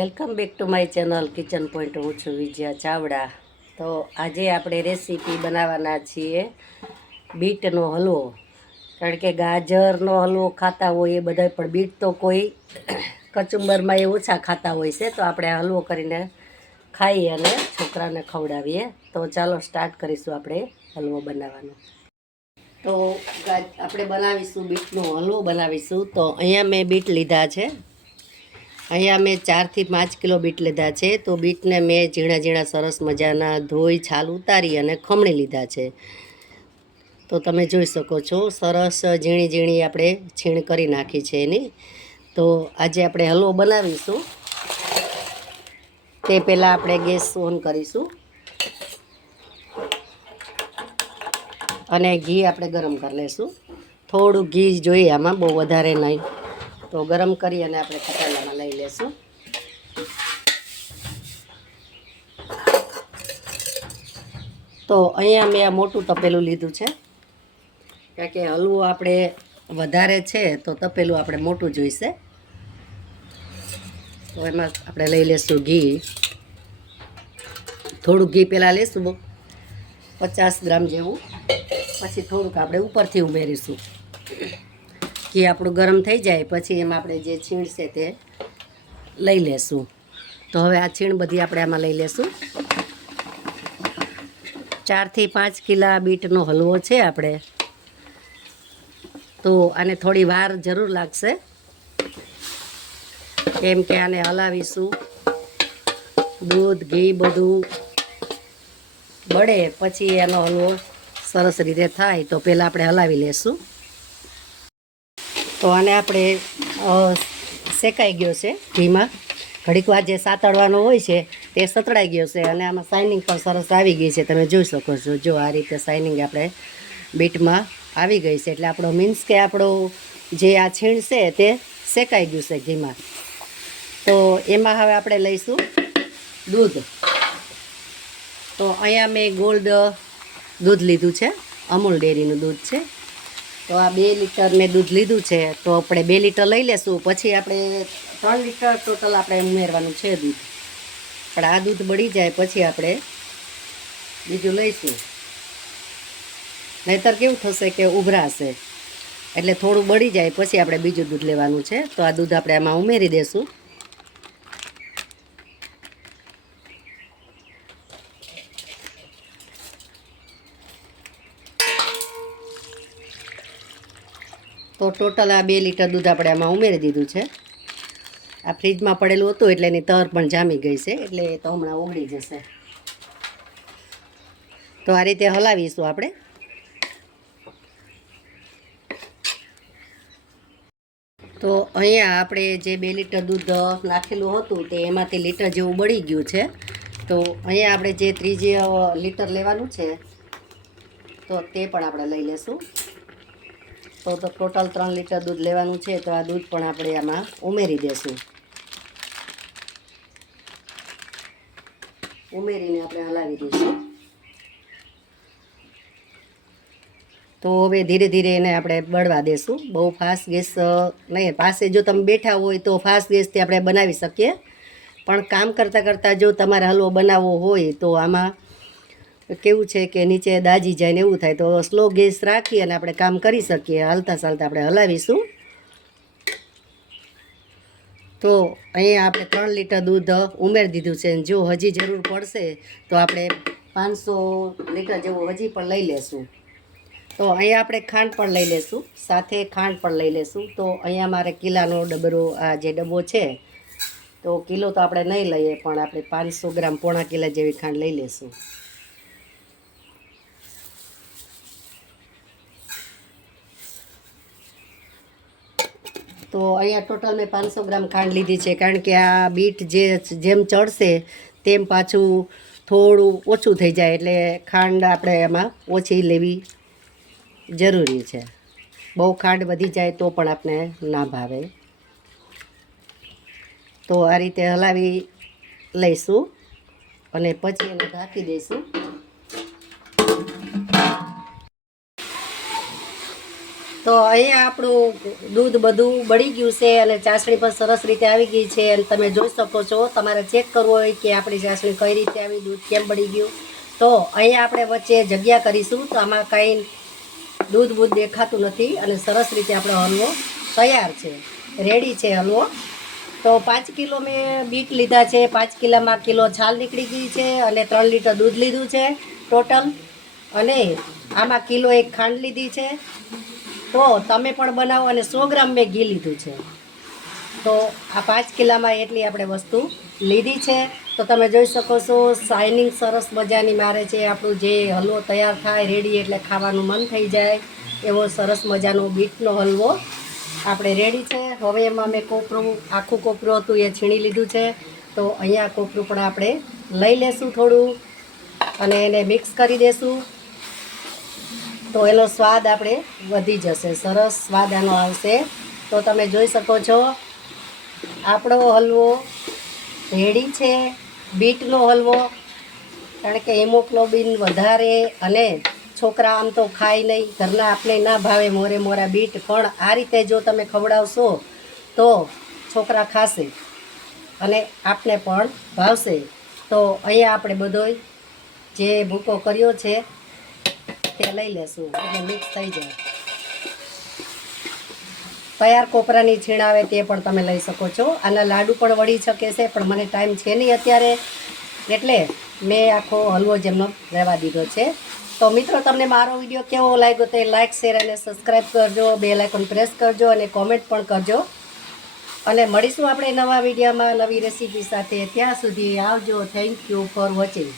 Welcome back to my channel kitchen point. હું છું વિજયા ચાવડા. તો આજે આપણે રેસીપી બનાવવાના છીએ બીટનો હલવો. કારણ કે ગાજરનો હલવો ખાતા હોય એ બધા, પણ બીટ તો કોઈ કચુંબરમાં એ ઓછા ખાતા હોય છે. તો આપણે હલવો કરીને ખાઈએ અને છોકરાને ખવડાવીએ. તો ચાલો સ્ટાર્ટ કરીશું આપણે હલવો બનાવવાનો. તો આપણે બનાવીશું બીટનો હલવો બનાવીશું. તો અહીંયા મેં બીટ લીધા છે. અહીંયા મેં 4 થી 5 કિલો બીટ લીધા છે. તો બીટને મેં ઝીણા ઝીણા સરસ મજાના ધોઈ છાલ ઉતારી અને ખમણી લીધા છે. તો તમે જોઈ શકો છો સરસ ઝીણી ઝીણી આપણે છીણ કરી નાખી છે એની. તો આજે આપણે હલવો બનાવીશું તે પહેલાં આપણે ગેસ ઓન કરીશું અને ઘી આપણે ગરમ કરી લઈશું. થોડું ઘી જોઈએ આમાં, બહુ વધારે નહીં. તો ગરમ કરી અને આપણે તપેલામાં લઈ લેશું. તો અહીંયા મેં આ મોટું તપેલું લીધું છે, કારણ કે હલવો આપણે વધારે છે તો તપેલું આપણે મોટું જોઈશે. તો એમાં આપણે લઈ લેશું ઘી. થોડુંક ઘી પહેલાં લેશું, 50 ગ્રામ જેવું. પછી થોડુંક આપણે ઉપરથી ઉમેરીશું. ઘી આપણું ગરમ થઈ જાય પછી એમાં આપણે જે છીણ છે તે લઈ લેશું. તો હવે આ છીણ બધી આપણે આમાં લઈ લેશું. 4 થી 5 કિલા બીટનો હલવો છે આપણે, તો આને થોડી વાર જરૂર લાગશે, કેમ કે આને હલાવીશું. દૂધ ઘી બધું બળે પછી એનો હલવો સરસ રીતે થાય. તો પહેલાં આપણે હલાવી લેશું. તો આને આપણે શેકાઈ ગયો છે ઘીમાં. ઘડીક વાર જે સાતળવાનો હોય છે તે સતળાઈ ગયો છે અને આમાં શાઇનિંગ પણ સરસ આવી ગઈ છે. તમે જોઈ શકો છો. જો આ રીતે શાઇનિંગ આપણે બીટમાં આવી ગઈ છે, એટલે આપણો મીન્સ કે આપણો જે આ છીણ છે તે શેકાઈ ગયું છે ઘીમાં. તો એમાં હવે આપણે લઈશું દૂધ. તો અહીંયા મેં ગોલ્ડ દૂધ લીધું છે, અમૂલ ડેરીનું દૂધ છે. તો આ 2 લીટર મેં દૂધ લીધું છે. તો આપણે 2 લીટર લઈ લેશું. પછી આપણે 3 લીટર ટોટલ આપણે ઉમેરવાનું છે દૂધ. પણ આ દૂધ બળી જાય પછી આપણે બીજું લઈશું, નહીંતર કેવું થશે કે ઉભરાશે. એટલે થોડું બળી જાય પછી આપણે બીજું દૂધ લેવાનું છે. તો આ દૂધ આપણે આમાં ઉમેરી દઈશું. તો ટોટલ આ 2 લીટર દૂધ આપણે આમાં ઉમેરી દીધું છે. આ ફ્રીજમાં પડેલું હતું એટલે એની તર પણ જામી ગઈ છે, એટલે તો હમણાં ઓગળી જશે. તો આ રીતે હલાવીશું આપણે. તો અહીંયા આપણે જે 2 લીટર દૂધ નાખેલું હતું તે એમાંથી લીટર જેવું બળી ગયું છે. તો અહીંયા આપણે જે 3 લીટર લેવાનું છે તો તે પણ આપણે લઈ લેશું. તો ટોટલ 3 લીટર દૂધ લેવાનું છે. તો આ દૂધ પણ આપણે આમાં ઉમેરી દઈશું. ઉમેરીને આપણે હલાવી દઈશું. તો હવે ધીરે ધીરે એને આપણે બળવા દેશું. બહુ ફાસ્ટ ગેસ નહીં. પાસે જો તમે બેઠા હોય તો ફાસ્ટ ગેસથી આપણે બનાવી શકીએ, પણ કામ કરતાં કરતાં જો તમારે હલવો બનાવવો હોય તો આમાં કેવું છે કે નીચે દાજી જાય ને એવું થાય. તો સ્લો ગેસ રાખી અને આપણે કામ કરી શકીએ. હાલતા ચાલતા આપણે હલાવીશું. તો અહીંયા આપણે 3 લીટર દૂધ ઉમેરી દીધું છે. જો હજી જરૂર પડશે તો આપણે 500 લીટર જેવું હજી પણ લઈ લેશું. તો અહીંયા આપણે ખાંડ પણ લઈ લેશું, સાથે ખાંડ પણ લઈ લેશું. તો અહીંયા મારે કિલાનો ડબરો, આ જે ડબ્બો છે, તો કિલો તો આપણે નહીં લઈએ, પણ આપણે 500 ગ્રામ, પોણા કિલા જેવી ખાંડ લઈ લેશું. તો અહીંયા ટોટલ મેં 500 ગ્રામ ખાંડ લીધી છે, કારણ કે આ બીટ જેમ ચડશે તેમ પાછું થોડું ઓછું થઈ જાય, એટલે ખાંડ આપણે એમાં ઓછી લેવી જરૂરી છે. બહુ ખાંડ વધી જાય તો પણ આપણે ના ભાવે. તો આ રીતે હલાવી લઈશું અને પછી એને ઢાંકી દઈશું. તો અહીંયા આપણું દૂધ બધું બળી ગયું છે અને ચાસણી પણ સરસ રીતે આવી ગઈ છે અને તમે જોઈ શકો છો. તમારે ચેક કરવું હોય કે આપણી ચાસણી કઈ રીતે આવી, દૂધ કેમ બળી ગયું. તો અહીંયા આપણે વચ્ચે જગ્યા કરીશું તો આમાં કાંઈ દૂધ બૂધ દેખાતું નથી અને સરસ રીતે આપણો હલવો તૈયાર છે, રેડી છે હલવો. તો 5 કિલો મેં બીટ લીધા છે. 5 કિલોમાં કિલો છાલ નીકળી ગઈ છે અને 3 લીટર દૂધ લીધું છે ટોટલ. અને આમાં કિલો 1 ખાંડ લીધી છે. તો તમે પણ બનાવો અને 100 ગ્રામ મેં ઘી લીધું છે. તો આ 5 કિલોમાં એટલી આપણે વસ્તુ લીધી છે. તો તમે જોઈ શકો છો શાઇનિંગ સરસ મજાની મારે છે. આપણું જે હલવો તૈયાર થાય રેડી એટલે ખાવાનું મન થઈ જાય એવો સરસ મજાનો બીટનો હલવો આપણે રેડી છે. હવે એમાં મેં કોપરું, આખું કોપરું હતું એ છીણી લીધું છે. તો અહીંયા કોપરું પણ આપણે લઈ લેશું થોડું અને એને મિક્સ કરી દેશું. તો એનો સ્વાદ આપણે વધી જશે, સરસ સ્વાદ આનો આવશે. તો તમે જોઈ શકો છો આપણો હલવો રેડી છે, બીટનો હલવો. કારણ કે હિમોગ્લોબિન વધારે અને છોકરા આમ તો ખાય નહીં, ઘરના આપણે ના ભાવે મોરે મોરા બીટ, પણ આ રીતે જો તમે ખવડાવશો તો છોકરા ખાશે અને આપને પણ ભાવશે. તો અહીંયા આપણે બધોય જે ભૂકો કર્યો છે તે લઈ લેશું એટલે મિક્સ થઈ જાય. તૈયાર કોપરાની છીણ આવે તે પણ તમે લઈ શકો છો. આના લાડુ પણ વળી શકે છે પણ મને ટાઈમ છે નહીં અત્યારે, એટલે મેં આખો હલવો જેમનો રહેવા દીધો છે. તો મિત્રો તમને મારો વિડીયો કેવો લાગ્યો તે લાઇક, શેર અને સબસ્ક્રાઈબ કરજો, બેલ આઇકોન પ્રેસ કરજો અને કોમેન્ટ પણ કરજો. અને મળીશું આપણે નવા વિડીયોમાં નવી રેસીપી સાથે. ત્યાં સુધી આવજો. Thank you for watching.